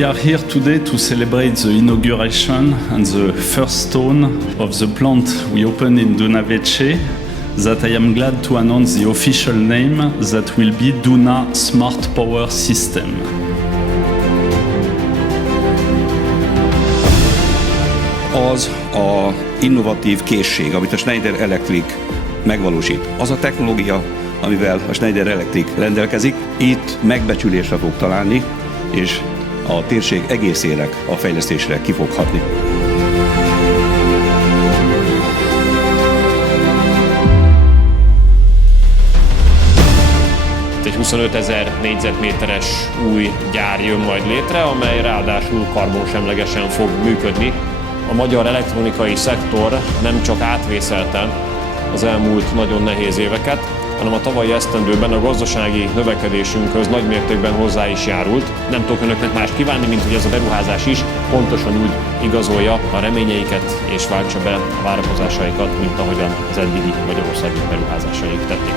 We are here today to celebrate the inauguration and the first stone of the plant we opened in Duna-Vece, that I am glad to announce the official name that will be Duna Smart Power System. Az a innovatív készség, amit a Schneider Electric megvalósít. Az a technológia, amivel a Schneider Electric rendelkezik, itt megbecsülésre fog találni, és a térség egészének a fejlesztésre ki fog hatni. Egy 25 000 négyzetméteres új gyár jön majd létre, amely ráadásul karbonsemlegesen fog működni. A magyar elektronikai szektor nem csak átvészelte az elmúlt nagyon nehéz éveket, hanem a tavalyi esztendőben a gazdasági növekedésünkhöz nagy mértékben hozzá is járult. Nem tudok önöknek más kívánni, mint hogy ez a beruházás is pontosan úgy igazolja a reményeiket és váltsa be a várakozásaikat, mint ahogyan az eddigi magyarországi beruházásaik tették.